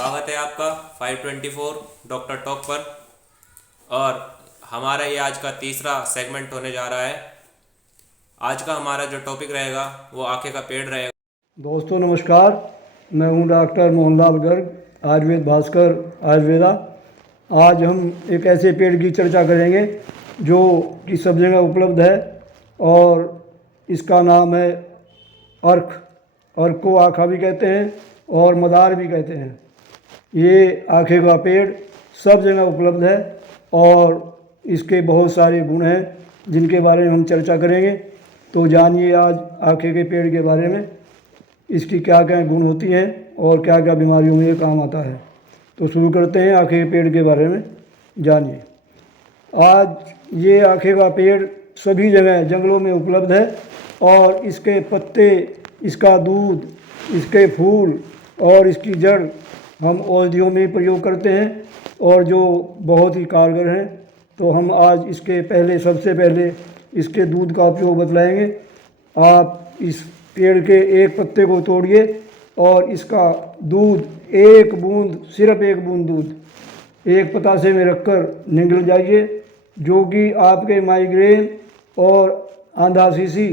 स्वागत है आपका 524 डॉक्टर टॉक पर। और हमारा ये आज का तीसरा सेगमेंट होने जा रहा है। आज का हमारा जो टॉपिक रहेगा वो आंखें का पेड़ रहेगा। दोस्तों नमस्कार, मैं हूं डॉक्टर मोहनलाल गर्ग, आयुर्वेद भास्कर आयुर्वेदा। आज हम एक ऐसे पेड़ की चर्चा करेंगे जो कि सब जगह उपलब्ध है और इसका नाम है अर्क। अर्क को आँखा भी कहते हैं और मदार भी कहते हैं। ये आँखें का पेड़ सब जगह उपलब्ध है और इसके बहुत सारे गुण हैं जिनके बारे में हम चर्चा करेंगे। तो जानिए आज आँखें के पेड़ के बारे में, इसकी क्या क्या गुण होती हैं और क्या क्या बीमारियों में ये काम आता है। तो शुरू करते हैं आँखें के पेड़ के बारे में जानिए। आज ये आँखें का पेड़ सभी जगह जंगलों में उपलब्ध है और इसके पत्ते, इसका दूध, इसके फूल और इसकी जड़ हम औषधियों में प्रयोग करते हैं और जो बहुत ही कारगर हैं। तो हम आज इसके सबसे पहले इसके दूध का उपयोग बतलाएंगे। आप इस पेड़ के एक पत्ते को तोड़िए और इसका दूध एक बूंद, सिर्फ एक बूंद दूध एक पतासे में रखकर निगल जाइए, जो कि आपके माइग्रेन और आंधाशीसी,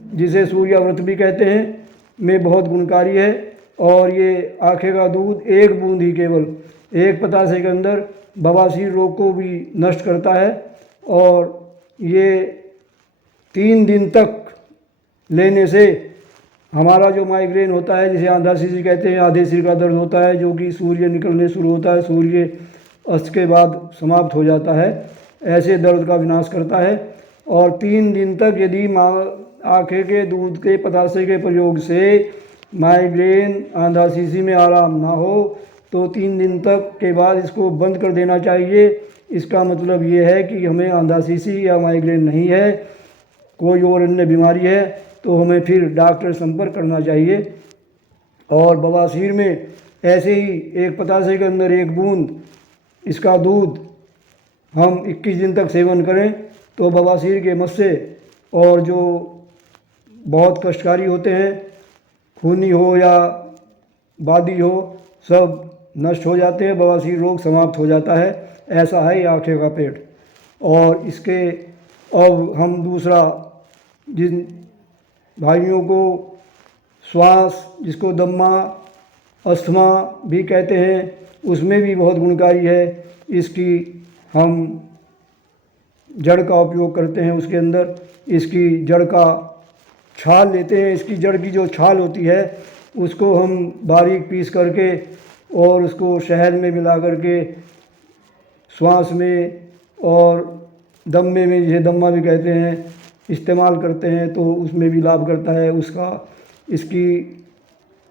जिसे सूर्याव्रत भी कहते हैं, में बहुत गुणकारी है। और ये आँखें का दूध एक बूंद ही, केवल एक पतासे के अंदर बवासीर रोग को भी नष्ट करता है। और ये 3 दिन तक लेने से हमारा जो माइग्रेन होता है, जिसे आंधाशीसी कहते हैं, आधे सिर का दर्द होता है, जो कि सूर्य निकलने शुरू होता है, सूर्य अस्त के बाद समाप्त हो जाता है, ऐसे दर्द का विनाश करता है। और 3 दिन तक यदि आँखें के दूध के पतासे के प्रयोग से माइग्रेन, आंधाशीसी में आराम ना हो तो 3 दिन तक के बाद इसको बंद कर देना चाहिए। इसका मतलब ये है कि हमें आंधाशीसी या माइग्रेन नहीं है, कोई और अन्य बीमारी है, तो हमें फिर डॉक्टर संपर्क करना चाहिए। और बवासीर में ऐसे ही एक पतासे के अंदर एक बूंद इसका दूध हम 21 दिन तक सेवन करें तो बवासीर के मस्से और जो बहुत कष्टकारी होते हैं, खूनी हो या बादी हो, सब नष्ट हो जाते हैं, बवासीर रोग समाप्त हो जाता है। ऐसा है ये आँखें का पेड़। और इसके अब हम दूसरा, जिन भाइयों को श्वास, जिसको दम्मा, अस्थमा भी कहते हैं, उसमें भी बहुत गुणकारी है। इसकी हम जड़ का उपयोग करते हैं। उसके अंदर इसकी जड़ का छाल लेते हैं। इसकी जड़ की जो छाल होती है उसको हम बारीक पीस करके और उसको शहद में मिला करके श्वास में और दम्मे में, जिसे दम्मा भी कहते हैं, इस्तेमाल करते हैं तो उसमें भी लाभ करता है। इसकी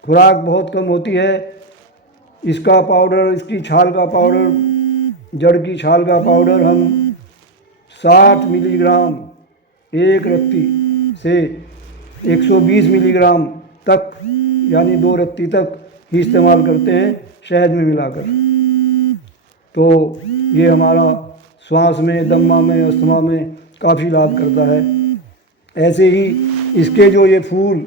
खुराक बहुत कम होती है। इसका पाउडर, इसकी छाल का पाउडर, जड़ की छाल का पाउडर हम 60 मिलीग्राम एक रत्ती से 120 मिलीग्राम तक, यानी 2 रत्ती तक ही इस्तेमाल करते हैं शहद में मिलाकर। तो ये हमारा श्वास में, दम्मा में, अस्थमा में काफ़ी लाभ करता है। ऐसे ही इसके जो ये फूल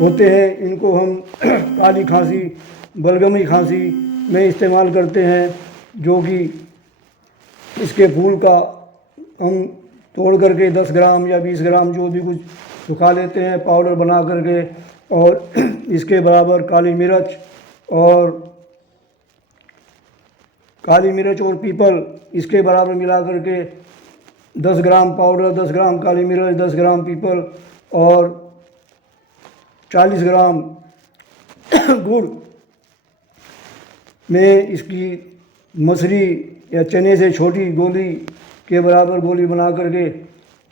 होते हैं, इनको हम काली खांसी, बलगमी खांसी में इस्तेमाल करते हैं, जो कि इसके फूल का हम तोड़ करके 10 ग्राम या 20 ग्राम जो भी कुछ सुखा लेते हैं पाउडर बना करके, और इसके बराबर काली मिर्च और पीपल इसके बराबर मिला करके 10 ग्राम पाउडर, 10 ग्राम काली मिर्च, 10 ग्राम पीपल और 40 ग्राम गुड़ में इसकी मसरी या चने से छोटी गोली के बराबर गोली बना करके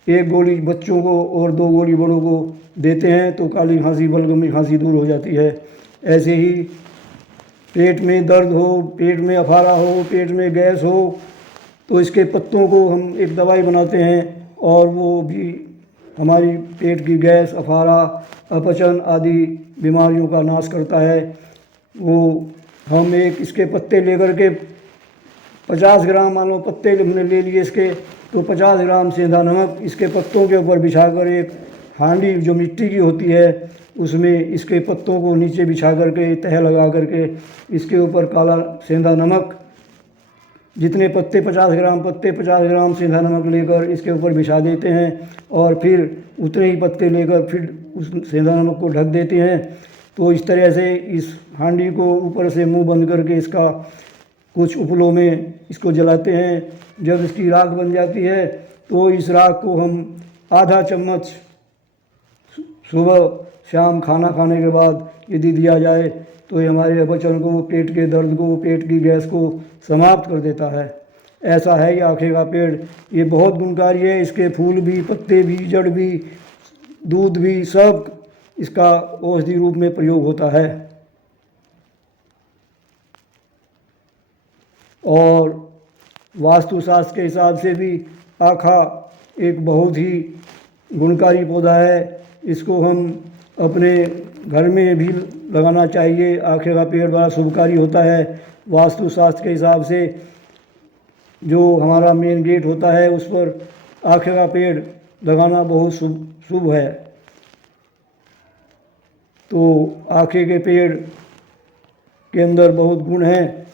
1 गोली बच्चों को और 2 गोली बड़ों को देते हैं तो काली खांसी, बलगमी खांसी दूर हो जाती है। ऐसे ही पेट में दर्द हो, पेट में अफारा हो, पेट में गैस हो, तो इसके पत्तों को हम एक दवाई बनाते हैं और वो भी हमारी पेट की गैस, अफारा, अपचन आदि बीमारियों का नाश करता है। वो हम एक इसके पत्ते लेकर के 50 ग्राम, मान लो पत्ते हमने ले लिए इसके, तो 50 ग्राम सेंधा नमक इसके पत्तों के ऊपर बिछाकर एक हांडी जो मिट्टी की होती है उसमें इसके पत्तों को नीचे बिछा करके तह लगा करके इसके ऊपर काला सेंधा नमक, जितने पत्ते 50 ग्राम सेंधा नमक लेकर इसके ऊपर बिछा देते हैं और फिर उतने ही पत्ते लेकर फिर उस सेंधा नमक को ढक देते हैं। तो इस तरह से इस हांडी को ऊपर से मुंह बंद करके इसका कुछ उपलों में इसको जलाते हैं। जब इसकी राख बन जाती है तो इस राख को हम आधा चम्मच सुबह शाम खाना खाने के बाद यदि दिया जाए तो ये हमारे अपचन को, पेट के दर्द को, पेट की गैस को समाप्त कर देता है। ऐसा है ये आखे का पेड़। ये बहुत गुणकारी है। इसके फूल भी, पत्ते भी, जड़ भी, दूध भी, सब इसका औषधि रूप में प्रयोग होता है। और वास्तुशास्त्र के हिसाब से भी आखा एक बहुत ही गुणकारी पौधा है। इसको हम अपने घर में भी लगाना चाहिए। आखे का पेड़ बड़ा शुभकारी होता है। वास्तुशास्त्र के हिसाब से जो हमारा मेन गेट होता है उस पर आखे का पेड़ लगाना बहुत शुभ है। तो आखे के पेड़ के अंदर बहुत गुण हैं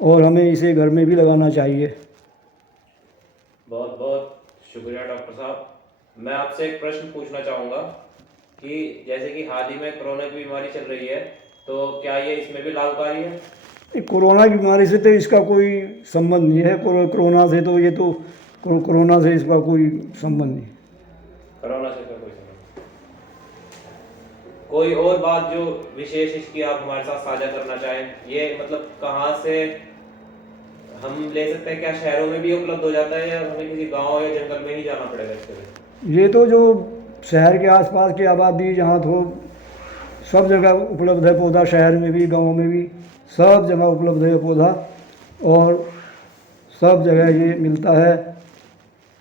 और हमें इसे घर में भी लगाना चाहिए। बहुत बहुत शुक्रिया डॉक्टर साहब। मैं आपसे एक प्रश्न पूछना चाहूँगा कि जैसे कि हाल ही में कोरोना की बीमारी चल रही है, तो क्या ये इसमें भी लाभकारी है? कोरोना की बीमारी से तो इसका कोई संबंध नहीं है। कोरोना से तो ये तो कोरोना से इसका कोई संबंध नहीं। कोरोना से इसका कोई संबंध। कोई और बात जो विशेष इसकी आप हमारे साथ साझा करना चाहें, ये मतलब कहाँ से हम ले सकते हैं? क्या शहरों में भी उपलब्ध हो जाता है या हमें किसी गांव या जंगल में ही जाना पड़ेगा इसके लिए? ये तो जो शहर के आसपास की आबादी जहाँ तो सब जगह उपलब्ध है पौधा, शहर में भी, गांव में भी, सब जगह उपलब्ध है पौधा और सब जगह ये मिलता है।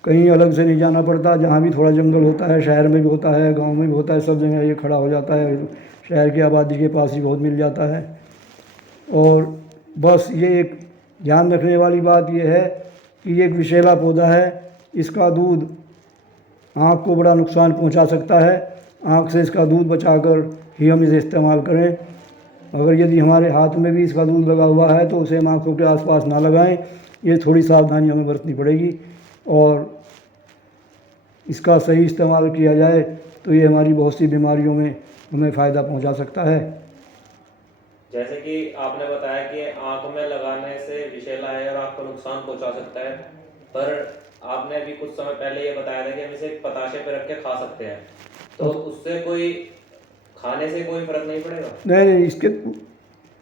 कहीं अलग से नहीं जाना पड़ता। जहाँ भी थोड़ा जंगल होता है, शहर में भी होता है, गांव में भी होता है, सब जगह ये खड़ा हो जाता है। शहर की आबादी के पास ही बहुत मिल जाता है। और बस ये एक ध्यान रखने वाली बात यह है कि ये एक विषैला पौधा है। इसका दूध आँख को बड़ा नुकसान पहुंचा सकता है। आँख से इसका दूध बचाकर ही हम इसे इस्तेमाल करें। अगर यदि हमारे हाथ में भी इसका दूध लगा हुआ है तो उसे हम आँखों के आसपास ना लगाएं। ये थोड़ी सावधानी हमें बरतनी पड़ेगी और इसका सही इस्तेमाल किया जाए तो ये हमारी बहुत सी बीमारियों में हमें फ़ायदा पहुंचा सकता है। जैसे कि आपने बताया कि आँख में लगाने से विषैला है और आँख को नुकसान पहुंचा सकता है, पर आपने अभी कुछ समय पहले ये बताया था कि हम इसे पताशे पे रख के खा सकते हैं, तो उससे कोई खाने से कोई फर्क नहीं पड़ेगा? नहीं, इसके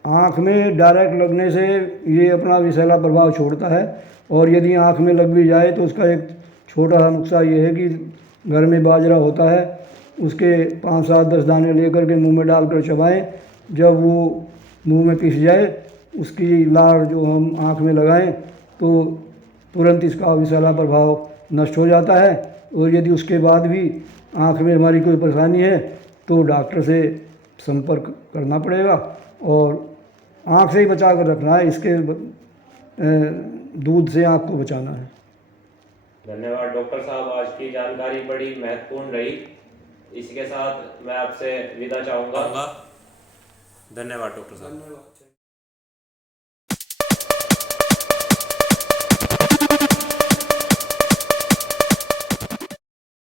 आँख में डायरेक्ट लगने से ये अपना विषैला प्रभाव छोड़ता है और यदि आँख में लग भी जाए तो उसका एक छोटा सा नुकसान ये है कि घर में बाजरा होता है, उसके 5, 7, 10 दाने लेकर के मुंह में डालकर चबाएं। जब वो मुंह में पिस जाए, उसकी लार जो हम आँख में लगाएं तो तुरंत इसका विषैला प्रभाव नष्ट हो जाता है। और यदि उसके बाद भी आँख में हमारी कोई परेशानी है तो डॉक्टर से संपर्क करना पड़ेगा और आँख से ही बचा कर रखना है। इसके दूध से आँख को बचाना है। धन्यवाद डॉक्टर साहब, आज की जानकारी बड़ी महत्वपूर्ण रही। इसी के साथ मैं आपसे विदा चाहूँगा। धन्यवाद डॉक्टर साहब।